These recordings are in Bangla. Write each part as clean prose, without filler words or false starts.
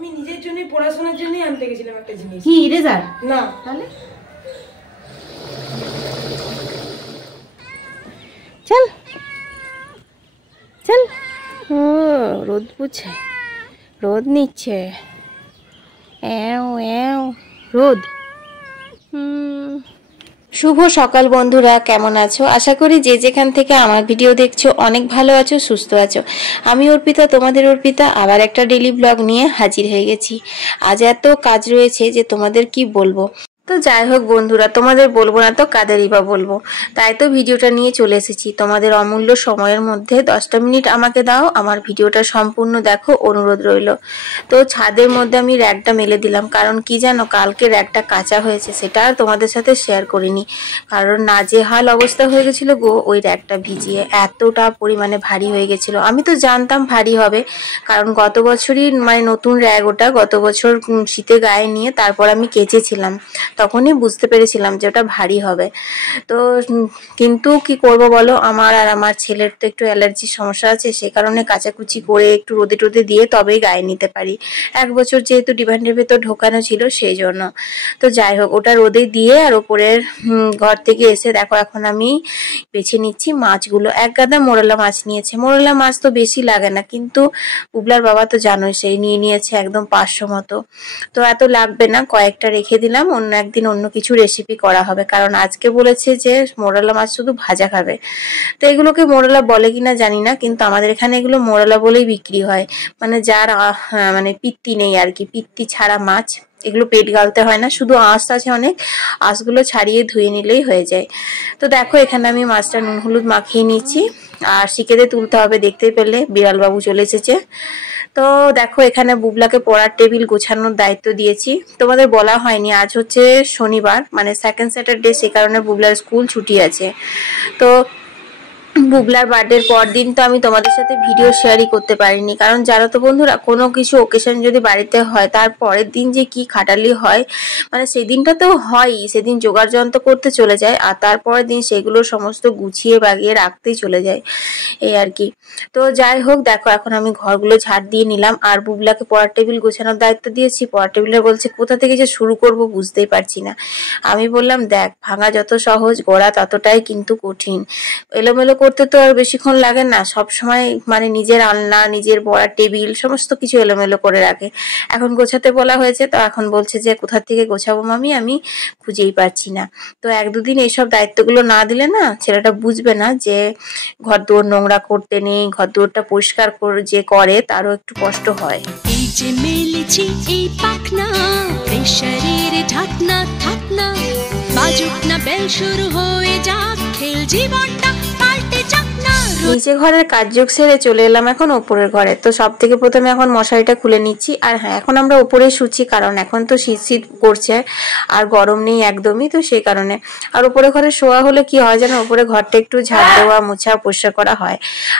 আমি নিজের জন্য পড়াশোনার জন্যই আনতে গেছিলাম একটা জিনিস। কি ইরেজার? না। তাহলে চল চল। ও রোদ বুঝছে, রোদ নিচ্ছে, রোদ। শুভ সকাল বন্ধুরা, কেমন আছো? আশা করি যে যেখান থেকে আমার ভিডিও দেখছো অনেক ভালো আছো, সুস্থ আছো। আমি অর্পিতা, তোমাদের অর্পিতা, আবার একটা ডেইলি ব্লগ নিয়ে হাজির হয়ে গেছি। আজ এত কাজ রয়েছে যে তোমাদের কি বলবো। তো যাই হোক বন্ধুরা, তোমাদের বলবো না তো কাদেরই বা বলবো, তাই তো ভিডিওটা নিয়ে চলে এসেছি। তোমাদের অমূল্য সময়ের মধ্যে 10টা মিনিট আমাকে দাও, আমার ভিডিওটা সম্পূর্ণ দেখো, অনুরোধ রইল। তো ছাদের মধ্যে আমি র্যাকটা মেলে দিলাম, কারণ কি জানো, কালকে র্যাকটা কাঁচা হয়েছে, সেটা আর তোমাদের সাথে শেয়ার করিনি, কারণ নাজেহাল অবস্থা হয়ে গেছিলো গো ওই র্যাকটা ভিজিয়ে, এতটা পরিমাণে ভারী হয়ে গেছিলো। আমি তো জানতাম ভারী হবে, কারণ গত বছরই মানে নতুন র্যাক ওটা, গত বছর শীতে গায়ে নিয়ে তারপর আমি কেচেছিলাম, তখনই বুঝতে পেরেছিলাম যে ওটা ভারী হবে। তো কিন্তু কি করব বলো, আমার আর আমার ছেলের তো একটু অ্যালার্জির সমস্যা আছে, সে কারণে কাচাকুচি করে একটু রোদে টোদে দিয়ে তবেই গায়ে নিতে পারি। 1 বছর যেহেতু ডিমান্ডের ভেতর ঢোকানো ছিল সেই জন্য। তো যাই হোক, ওটা রোদে দিয়ে আর ওপরের ঘর থেকে এসে দেখো এখন আমি বেছে নিচ্ছি মাছগুলো। 1 গাদা মোরলা মাছ নিয়েছে। মোরলা মাছ তো বেশি লাগে না, কিন্তু উবলার বাবা তো জানোই, সেই নিয়ে নিয়েছে একদম 500 মতো। তো এত লাগবে না, কয়েকটা রেখে দিলাম, অন্য একদিন অন্য কিছু রেসিপি করা হবে, কারণ আজকে বলেছে যে মোরলা মাছ শুধু ভাজা খাবে। তো এগুলোকে মোরলা বলে কিনা জানি না, কিন্তু আমাদের এখানে এগুলো মোরলা বলেই বিক্রি হয়, মানে যার মানে পিত্তি নেই আর কি, পিত্তি ছাড়া মাছ। এগুলো পেট গালতে হয় না, শুধু আঁশ আছে অনেক, আঁশগুলো ছাড়িয়ে ধুয়ে নিলেই হয়ে যায়। তো দেখো এখানে আমি মাছটা নুন হলুদ মাখিয়ে নিচ্ছি, আর শিকেতে তুলতে হবে, দেখতেই পেলে বিড়াল বাবু চলে এসেছে। তো দেখো এখানে বুবলাকে পড়ার টেবিল গোছানোর দায়িত্ব দিয়েছি। তোমাদের বলা হয়নি, আজ হচ্ছে শনিবার, মানে 2nd স্যাটারডে, সে কারণে বুবলার স্কুল ছুটি আছে। তো বুবলার বার্থডের পর দিন তো আমি তোমাদের সাথে ভিডিও শেয়ারই করতে পারিনি, কারণ জানো তো বন্ধুরা, কোনো কিছু ওকেশন যদি বাড়িতে হয় তার পরের দিন যে কি খাটালি হয়, মানে সেদিনটা তো হয়ই, সেদিন জোগাড় যন্ত্র করতে চলে যায়, আর তারপরের দিন সেগুলো সমস্ত গুছিয়ে বাগিয়ে রাখতেই চলে যায়, এই আর কি। তো যাই হোক, দেখো এখন আমি ঘরগুলো ঝাড় দিয়ে নিলাম, আর বুবলাকে পড়ার টেবিল গোছানোর দায়িত্ব দিয়েছি। পড়ার টেবিলে বলছে কোথা থেকে যে শুরু করব বুঝতেই পারছি না। আমি বললাম দেখ, ভাঙা যত সহজ, গড়া ততটাই কিন্তু কঠিন। এলোমেলো করতে তো আর বেশিক্ষণ লাগে না, সব সময় মানে নিজের আলনা, নিজের পড়ার টেবিল সমস্ত কিছু এলোমেলো করে রাখে। এখন গোছাতে বলা হয়েছে, তো এখন বলছে যে কোথা থেকে গোছাবো মামি, আমি খুঁজেই পাচ্ছি না। তো 1-2 দিন এইসব দায়িত্বগুলো না দিলে না, ছেলেটা বুঝবে না যে ঘর দুয়ার নোংরা করতে নেই, ঘর দুয়ারটা পরিষ্কার করে যে করে তারও একটু কষ্ট হয়। এই যে মেলেছি এই পাখনা, প্রেশারের ঢাকনা থাকনা, বাজুক না বেল, শুরু হয়ে যাক খেল, জীবনটা পাল্টে যাক না। নিচে ঘরের কাজযোগ সেরে চলে এলাম এখন ওপরের ঘরে। তো সব থেকে প্রথমে এখন মশারিটা খুলে নিচ্ছি, আর হ্যাঁ, এখন আমরা ওপরে শুচ্ছি, কারণ এখন তো শীত শীত করছে আর গরম নেই একদমই, তো সেই কারণে। আর ওপরে ঘরে শোয়া হলে কি হয় জানো, ওপরে ঘরটা একটু ঝাড় দেওয়া, মোছা, পরিষ্কার করা হয়।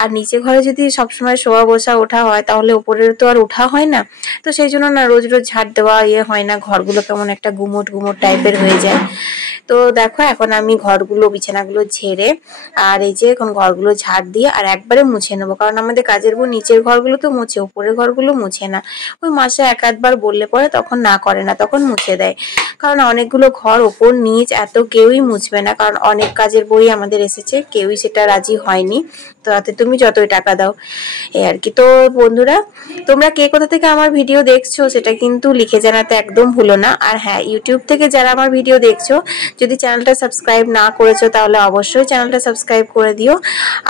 আর নিচে ঘরে যদি সবসময় শোয়া বসা ওঠা হয়, তাহলে ওপরের তো আর ওঠা হয় না, তো সেই জন্য না রোজ রোজ ঝাড় দেওয়া হয় না, ঘরগুলো কেমন একটা গুমোট গুমোট টাইপের হয়ে যায়। তো দেখো এখন আমি ঘরগুলো, বিছানাগুলো ঝেড়ে আর এই যে এখন ঘরগুলো ঝাড় দিয়ে আর একবারে মুছে নেবো, কারণ আমাদের কাজের বউ নিচের ঘরগুলো তো মুছে, উপরের ঘরগুলো মুছে না। ওই মাসে 1-8 বার বললে পরে তখন না করে না, তখন মুছে দেয়, কারণ অনেকগুলো ঘর ওপর নিচ এত কেউই মুছবে না, কারণ অনেক কাজের বই আমাদের এসেছে, কেউই সেটা রাজি হয়নি। তো তাতে তুমি যতই টাকা দাও, এই আর কি। তো বন্ধুরা, তোমরা কে কোথা থেকে আমার ভিডিও দেখছো সেটা কিন্তু লিখে জানাতে একদম ভুলো না। আর হ্যাঁ, ইউটিউব থেকে যারা আমার ভিডিও দেখছো, যদি চ্যানেলটা সাবস্ক্রাইব না করেছো তাহলে অবশ্যই চ্যানেলটা সাবস্ক্রাইব করে দিও।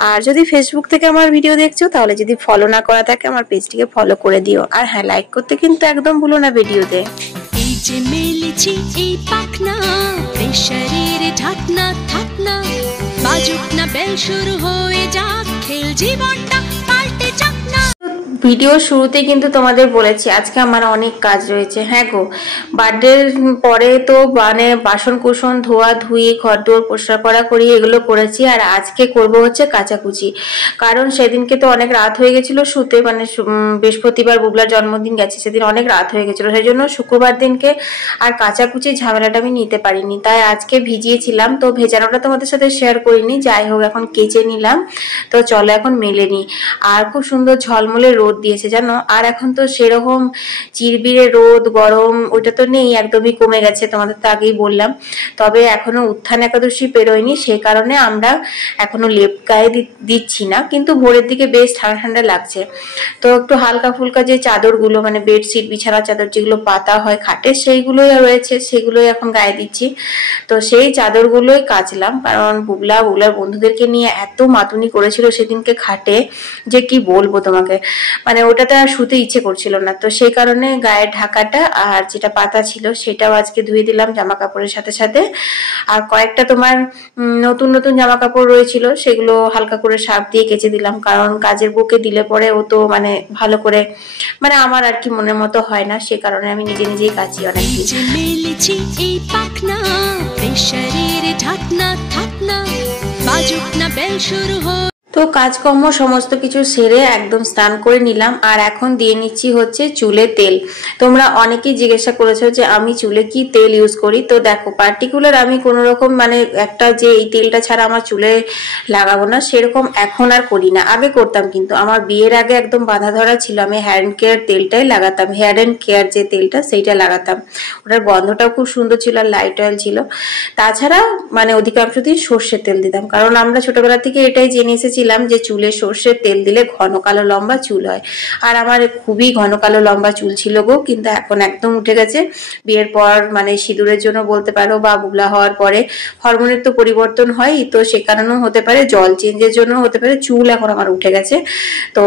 আর যদি ফেসবুক থেকে আমার ভিডিও দেখছো, তাহলে যদি ফলো না করা থাকে আমার পেজটিকে ফলো করে দিও। আর হ্যাঁ, লাইক করতে কিন্তু একদম ভুলো না ভিডিওতে। এই যে মেলেছি এই পাখনা, প্রেশারের ঢাকনা থাকনা, বাজুক না বেল, শুরু হয়ে যাক খেল, জীবনটা পাল্টে যাক না। ভিডিও শুরুতে কিন্তু তোমাদের বলেছি আজকে আমার অনেক কাজ রয়েছে। হ্যাঁ গো, বার্থডের পরে তো মানে বাসন কুসন ধোয়া ধুয়ে, ঘর দুয়ার পরিষ্কার করা করি, এগুলো করেছি। আর আজকে করব হচ্ছে কাচাকুচি, কারণ সেদিনকে তো অনেক রাত হয়ে গেছিল শুতে, মানে বৃহস্পতিবার বুবলার জন্মদিন গেছে, সেদিন অনেক রাত হয়ে গেছিল, সেই জন্য শুক্রবার দিনকে আর কাচাকুচি ঝামেলাটা আমি নিতে পারিনি, তাই আজকে ভিজিয়েছিলাম। তো ভেজানোটা তোমাদের সাথে শেয়ার করিনি, যাই হোক এখন কেচে নিলাম। তো চলো এখন মেলে নি। আর খুব সুন্দর ঝলমলে রোদ রোদ দিয়েছে জানো। আর এখন তো সেরকম চিরবিরে রোদ গরম ওইটা তো নেই, একদমই কমে গেছে, তোমাদের তো আগেই বললাম। তবে এখনো উত্থান একাদশী পেরোয়নি, সেই কারণে আমরা এখনো লেপ গায়ে দিচ্ছি না, কিন্তু ভোরের দিকে বেশ ঠান্ডা ঠান্ডা লাগছে। তো একটু হালকা ফুলকা যে চাদরগুলো মানে বেডশিট বিছানা চাদর যেগুলো পাতা হয় খাটে সেইগুলোই রয়েছে, সেগুলোই এখন গায়ে দিচ্ছি। তো সেই চাদরগুলোই কাচলাম, কারণ বুবলার বন্ধুদেরকে নিয়ে এত মাতুনি করেছিল সেদিনকে খাটে যে কি বলবো তোমাকে, মানে ওটাতে আর শুতে ইচ্ছে করছিল না। তো সেই কারণে গায়ের ঢাকাটা আর যেটা পাতা ছিল সেটাও আজকে ধুয়ে দিলাম জামা কাপড়ের সাথে সাথে। আর কয়েকটা তোমার নতুন নতুন জামা কাপড় রয়েছিল সেগুলো হালকা করে সার্ফ দিয়ে কেচে দিলাম, কারণ কাজের বুকে দিলে পরে ও তো মানে ভালো করে মানে আমার আর কি মনের মতো হয় না, সে কারণে আমি নিজে নিজেই কাচি অনেক। মেলেছি এই পাখনা প্রেসারের ঢাকনা থাকনা বাজুক না বেল শুরু হয়। তো কাজকর্ম সমস্ত কিছু সেরে একদম স্নান করে নিলাম, আর এখন দিয়ে নিচ্ছি হচ্ছে চুলে তেল। তোমরা অনেকেই জিজ্ঞাসা করেছো যে আমি চুলে কি তেল ইউজ করি। তো দেখো পার্টিকুলার আমি কোনো রকম মানে একটা যে এই তেলটা ছাড়া আমার চুলে লাগাবো না সেরকম এখন আর করি না। আগে করতাম, কিন্তু আমার বিয়ের আগে একদম বাঁধা ধরা ছিল, আমি হেয়ার অ্যান্ড কেয়ার তেলটাই লাগাতাম, হেয়ার অ্যান্ড কেয়ার যে তেলটা সেইটা লাগাতাম। ওটার গন্ধটাও খুব সুন্দর ছিল আর লাইট অয়েল ছিল। তাছাড়া মানে অধিকাংশ দিন সর্ষের তেল দিতাম, কারণ আমরা ছোটবেলা থেকে এটাই জেনে এসেছি যে চুলে সর্ষের তেল দিলে ঘন কালো লম্বা চুল হয়। আর আমার খুবই ঘন কালো লম্বা চুল ছিল গো, কিন্তু এখন একদম উঠে গেছে। বিয়ের পর মানে সিঁদুরের জন্য বলতে পারো বা বুবলা হওয়ার পরে হরমোনের তো পরিবর্তন হয়, তো সে কারণেও হতে পারে, জল চেঞ্জের জন্য হতে পারে, চুল এখন আমার উঠে গেছে। তো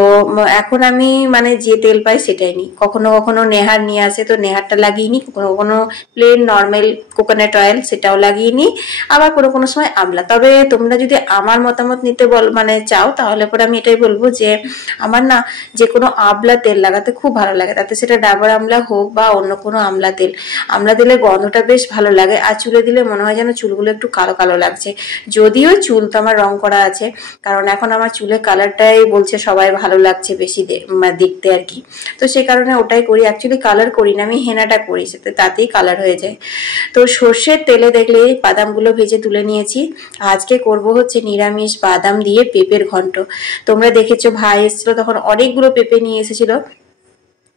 এখন আমি মানে যে তেল পাই সেটাই নিই। কখনো কখনো নেহার নিয়ে আসে তো নেহারটা লাগিয়ে নিই, কখনো কখনো প্লেন নর্মাল কোকোনাট অয়েল সেটাও লাগিয়ে নিই, আবার কোনো কোনো সময় আমলা। তবে তোমরা যদি আমার মতামত নিতে মানে চাও তাহলে পরে আমি এটাই বলবো যে আমার না যে কোনো আমলা তেল লাগাতে খুব ভালো লাগে, তাতে সেটা ডাবর আমলা হোক বা অন্য কোনো আমলা তেলের গন্ধটা বেশ ভালো লাগে। আর চুলে দিলে মনে হয় যেন চুলগুলো একটু কালো কালো লাগছে, যদিও চুল তো আমার রং করা আছে, কারণ এখন আমার চুলের কালারটাই বলছে সবাই ভালো লাগছে বেশি দেখতে আর কি। তো সেই কারণে ওটাই করি, অ্যাকচুয়ালি কালার করি না, আমি হেনাটা করি, তাতেই কালার হয়ে যায়। তো সর্ষের তেলে দেখলে বাদামগুলো ভেজে তুলে নিয়েছি। আজকে করব হচ্ছে নিরামিষ বাদাম দিয়ে পেঁপের ঘন্ট। তোমরা দেখেছো ভাই এসেছিল তখন অনেকগুলো পেঁপে নিয়ে এসেছিল,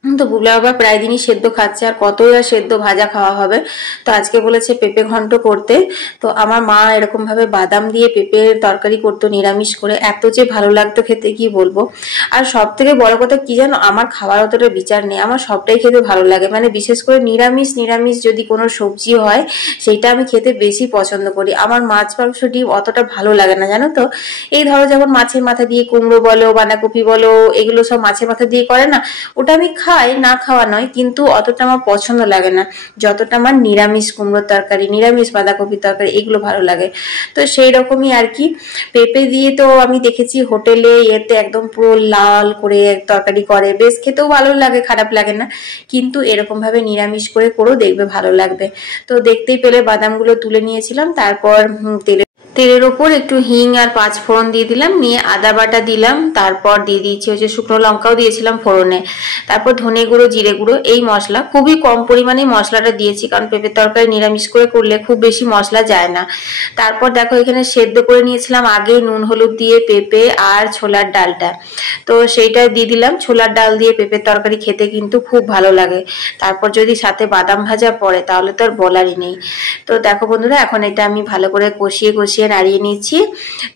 তো বুবলা বাবা প্রায় দিনই সেদ্ধ খাচ্ছে, আর কতই আর সেদ্ধ ভাজা খাওয়া হবে। তো আজকে বলেছে পেঁপে ঘন্ট করতে। তো আমার মা এরকম ভাবে বাদাম দিয়ে পেঁপের তরকারি করতো নিরামিষ করে, এত যে ভালো লাগতো খেতে কি বলবো। আর সব থেকে বড় কথা কি জানো, আমার খাবার অতটা বিচার নেই, আমার সবটাই খেতে ভালো লাগে, মানে বিশেষ করে নিরামিষ যদি কোনো সবজি হয় সেইটা আমি খেতে বেশি পছন্দ করি। আমার মাছ মাংস ডিম অতটা ভালো লাগে না জানো তো। এই ধরো যেমন মাছের মাথা দিয়ে কুমড়ো বলো বাঁধাকপি বলো এগুলো সব মাছের মাথা দিয়ে করে না, ওটা আমি খাই, না খাওয়া নয়, কিন্তু অতটা আমার পছন্দ লাগে না যতটা আমার নিরামিষ কুমড়োর তরকারি নিরামিষ বাঁধাকপির তরকারি এগুলো ভালো লাগে। তো সেই রকমই আর কি পেঁপে দিয়ে তো আমি দেখেছি হোটেলে এতে একদম পুরো লাল করে তরকারি করে, বেশ খেতেও ভালো লাগে, খারাপ লাগে না, কিন্তু এরকম ভাবে নিরামিষ করে করেও দেখবে ভালো লাগবে। তো দেখতেই পেলে বাদামগুলো তুলে নিয়েছিলাম, তারপর তেলের ওপর একটু হিং আর 5 ফোড়ন দিয়ে দিলাম, নিয়ে আদা বাটা দিলাম, তারপর দিয়ে দিয়েছি হচ্ছে শুকনো লঙ্কাও দিয়েছিলাম ফোড়নে, তারপর ধনে গুঁড়ো জিরে গুঁড়ো এই মশলা খুবই কম পরিমাণে মশলাটা দিয়েছি, কারণ পেঁপের তরকারি নিরামিষ করে করলে খুব বেশি মশলা যায় না। তারপর দেখো এখানে সেদ্ধ করে নিয়েছিলাম আগে নুন হলুদ দিয়ে পেঁপে আর ছোলার ডালটা, তো সেইটা দিয়ে দিলাম। ছোলার ডাল দিয়ে পেঁপের তরকারি খেতে কিন্তু খুব ভালো লাগে, তারপর যদি সাথে বাদাম ভাজা পড়ে তাহলে তো আর বলারই নেই। তো দেখো বন্ধুরা এখন এটা আমি ভালো করে কষিয়ে নাড়িয়ে নিচ্ছি।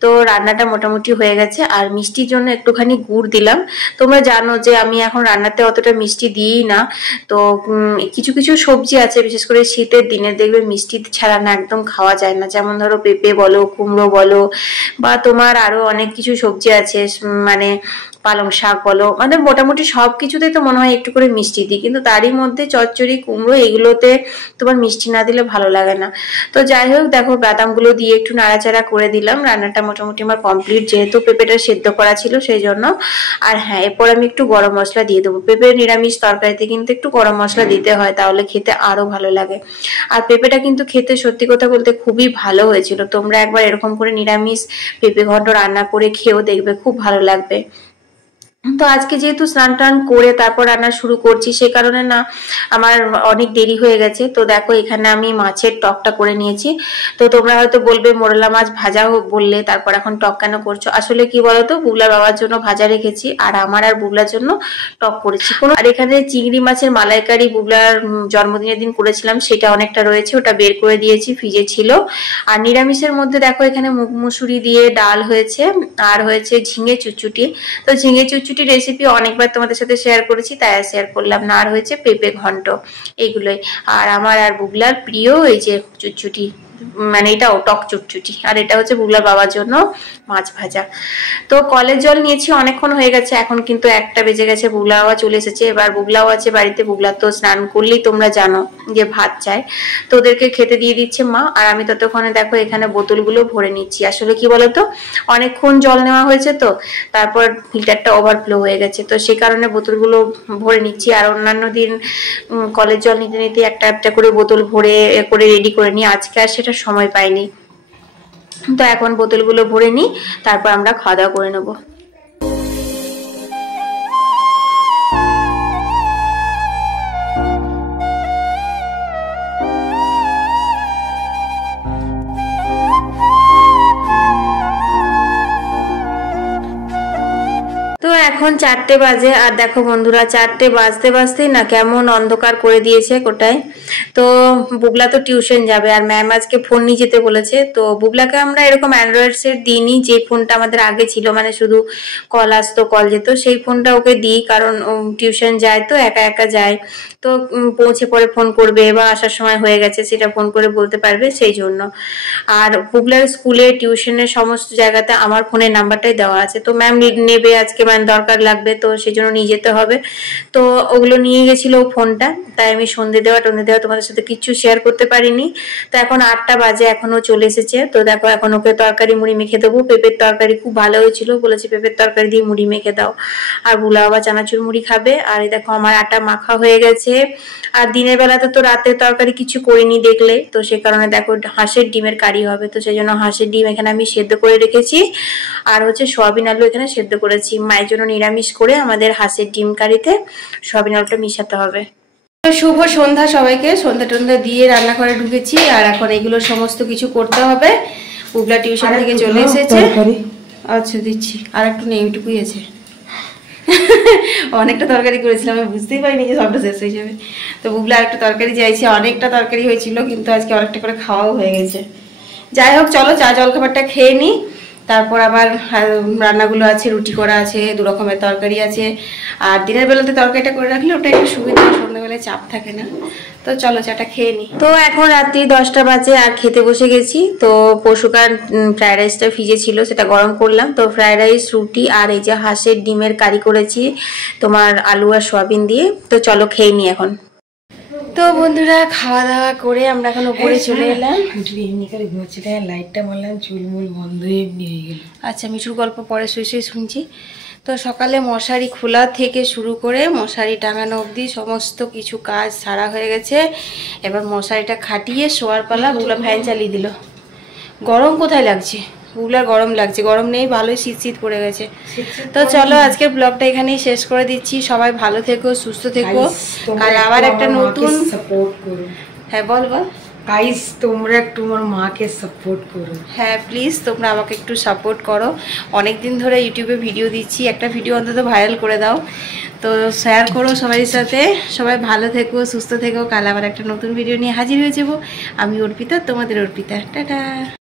তো রান্নাটা মোটামুটি হয়ে গেছে, আর মিষ্টির জন্য একটুখানি গুড় দিলাম। তোমরা জানো যে আমি এখন রান্নাতে অতটা মিষ্টি দিই না, তো কিছু কিছু সবজি আছে বিশেষ করে শীতের দিনে দেখবে মিষ্টি ছাড়া না একদম খাওয়া যায় না, যেমন ধরো পেঁপে বলো কুমড়ো বলো বা তোমার আরো অনেক কিছু সবজি আছে, মানে পালং শাক বলো, মানে মোটামুটি সবকিছুতে তো মনে হয় একটু করে মিষ্টি দিই, কিন্তু তারই মধ্যে চচ্চড়ি কুমড়ো এগুলোতে তোমার মিষ্টি না দিলে ভালো লাগে না। তো যাই হোক দেখো বাদামগুলো দিয়ে একটু নাড়াচাড়া করে দিলাম, রান্নাটা মোটামুটি আমার কমপ্লিট, যেহেতু পেঁপেটা সেদ্ধ করা ছিল সেই জন্য। আর হ্যাঁ এরপর আমি একটু গরম মশলা দিয়ে দেবো, পেঁপের নিরামিষ তরকারিতে কিন্তু একটু গরম মশলা দিতে হয়, তাহলে খেতে আরো ভালো লাগে। আর পেঁপেটা কিন্তু খেতে সত্যি কথা বলতে খুবই ভালো হয়েছিল, তোমরা একবার এরকম করে নিরামিষ পেঁপে ঘন্ট রান্না করে খেয়েও দেখবে খুব ভালো লাগবে। তো আজকে যেহেতু স্নান টান করে তারপর রান্না শুরু করছি, সেই কারণে না আমার অনেক দেরি হয়ে গেছে। তো দেখো এখানে আমি মাছের টকটা করে নিয়েছি। তো তোমরা হয়তো বলবে মোরলা মাছ ভাজা বললে তারপর এখন টক কেন করছো? আসলে কি বলতো, বুবলার বাবার জন্য ভাজা রেখেছি আর আমার আর বুবলার জন্য টক করেছি। আর এখানে চিংড়ি মাছের মালাইকারি বুবলার জন্মদিনের দিন করেছিলাম, সেটা অনেকটা রয়েছে, ওটা বের করে দিয়েছি, ফ্রিজে ছিল। আর নিরামিষের মধ্যে দেখো এখানে মুগ মুসুরি দিয়ে ডাল হয়েছে আর হয়েছে ঝিঙে চুচুটি। তো ঝিঙে চুচুটি রেসিপি অনেকবার তোমাদের সাথে শেয়ার করেছি, তাই আর শেয়ার করলাম না। আর হয়েছে পেঁপে ঘন্ট, এগুলোই। আর আমার আর বুবলার প্রিয় এই যে চুচুটি, মানে এটাও টক চুটচুটি। আর এটা হচ্ছে বুবলার বাবার জন্য মাছ ভাজা। তো কলের জল নিয়েছি, অনেকক্ষণ হয়ে গেছে, এখন কিন্তু 1টা বেজে গেছে। বুবলা বাবা চলে এসেছে, এবার বুবলাও আছে বাড়িতে। বুবলার তো স্নান করলেই তোমরা জানো যে ভাত চায়, তো ওদেরকে খেতে দিয়ে দিচ্ছে মা। আর আমি ততক্ষণে দেখো এখানে বোতলগুলো ভরে নিচ্ছি। আসলে কি বলতো, অনেকক্ষণ জল নেওয়া হয়েছে, তো তারপর ফিল্টারটা ওভারফ্লো হয়ে গেছে, তো সেই কারণে বোতলগুলো ভরে নিচ্ছি। আর অন্যান্য দিন কলের জল নিতে নিতে একটা একটা করে বোতল ভরে করে রেডি করে নিই, আজকে আর সেটা সময় পাইনি। তো এখন বোতলগুলো ভরে নিই, তারপর আমরা খাওয়া দাওয়া করে নেবো। তো এখন 4টে বাজে, আর দেখো বন্ধুরা 4টে বাজতে বাজতেই না কেমন অন্ধকার করে দিয়েছে কোটায়। তো বুবলা তো টিউশন যাবে, আর ম্যাম আজকে ফোন নিয়ে যেতে বলেছে। তো বুবলাকে আমরা এরকম অ্যান্ড্রয়েড সেট দিইনি, যে ফোনটা আমাদের আগে ছিল, মানে শুধু কল আসতো কল যেত, সেই ফোনটা ওকে দিই, কারণ টিউশন যায় তো একা একা যায়, তো পৌঁছে পরে ফোন করবে বা আসার সময় হয়ে গেছে সেটা ফোন করে বলতে পারবে, সেই জন্য। আর বুবলার স্কুলে টিউশনের সমস্ত জায়গাতে আমার ফোনের নাম্বারটাই দেওয়া আছে। তো ম্যাম নেবে আজকে, মানে দরকার লাগবে, তো সেই জন্য নিয়ে যেতে হবে। তো ওগুলো নিয়ে গেছিল ফোনটা, তাই আমি সন্ধে দেওয়া তোমাদের সাথে কিচ্ছু শেয়ার করতে পারিনি। তো এখন 8টা বাজে, এখনো চলে এসেছে। তো দেখো এখন ওকে তরকারি মুড়ি মেখে দেবো। পেঁপের তরকারি খুব ভালো হয়েছিল, বলেছি পেঁপের তরকারি দিয়ে মুড়ি মেখে দাও। আর বুলা বাবা চানাচুর মুড়ি খাবে। আর এই দেখো আমার আটা মাখা হয়ে গেছে। আর দিনের বেলাতে তো রাতের তরকারি কিছু করিনি দেখলে, তো সে কারণে দেখো হাঁসের ডিমের কারি হবে, তো সেই জন্য হাঁসের ডিম এখানে আমি সেদ্ধ করে রেখেছি। আর হচ্ছে সয়াবিন আলু এখানে সেদ্ধ করেছি। মায়ের জন্য নিরামিষ করে আমাদের হাঁসের ডিম কারিতে সয়াবিন আলুটা মিশাতে হবে। শুভ সন্ধ্যা সবাইকে, সন্ধ্যা টন্ধ্যা দিয়ে রান্নাঘরে ঢুকেছি। আর এখন এগুলো সমস্ত কিছু করতে হবে। বুবলা টিউশন থেকে চলে এসেছে। আচ্ছা দিচ্ছি, আর একটু নেই, এইটুকুই আছে। অনেকটা তরকারি করেছিলাম, আমি বুঝতেই পারিনি যে সবটা শেষ হয়ে যাবে। তো বুবলা আর একটু তরকারি চাইছে, অনেকটা তরকারি হয়েছিল, কিন্তু আজকে অনেকটা করে খাওয়াও হয়ে গেছে। যাই হোক চলো চা জলখাবারটা খেয়ে নিই, তারপর আবার রান্নাগুলো আছে, রুটি করা আছে, 2 রকমের তরকারি আছে। আর দিনের বেলাতে তরকারিটা করে রাখলে ওটা একটু সুবিধা, সন্ধ্যাবেলায় চাপ থাকে না। তো চলো চাটা খেয়ে নিই। তো এখন রাত্রি 10টা বাজে আর খেতে বসে গেছি। তো পরশুকার ফ্রাইড রাইসটা ফ্রিজে ছিল, সেটা গরম করলাম। তো ফ্রাইড রাইস, রুটি আর এই যে হাঁসের ডিমের কারি করেছি তোমার আলু আর সয়াবিন দিয়ে। তো চলো খেয়ে নিই এখন। তো বন্ধুরা খাওয়া দাওয়া করে আমরা এখন উপরে চলে এলাম। এমনি করে ঘুরছিল, লাইটটা মারলাম, চুলমুল বন্ধ এমনি হয়ে গেল। আচ্ছা মিঠুর গল্প পরে শুয়ে শুয়ে শুনছি। তো সকালে মশারি খোলা থেকে শুরু করে মশারি টাঙানো অবধি সমস্ত কিছু কাজ সারা হয়ে গেছে। এবার মশারিটা খাটিয়ে শোয়ার পালা। বুবলা ফ্যান চালিয়ে দিল। গরম কোথায় লাগছে? বুবলার গরম লাগছে, গরম নেই, ভালোই শীত শীত পড়ে গেছে। তো চলো আজকের ব্লগটা এখানেই শেষ করে দিচ্ছি। সবাই ভালো থেকো, সুস্থ থেকো। কাল আবার একটা নতুন সাপোর্ট করো। হ্যাঁ বল বল। গাইস তোমরা একটু আমার মাকে সাপোর্ট করো। হ্যাঁ প্লিজ তোমরা আমাকে একটু সাপোর্ট করো। অনেক দিন ধরে ইউটিউবে ভিডিও দিচ্ছি, একটা ভিডিও অন্তত ভাইরাল করে দাও। তো শেয়ার করো সবার সাথে। সবাই ভালো থেকো, সুস্থ থেকো। কাল আবার একটা নতুন ভিডিও নিয়ে হাজির হয়ে যাবো। আমি অর্পিতা, তোমাদের অর্পিতা। টাটা।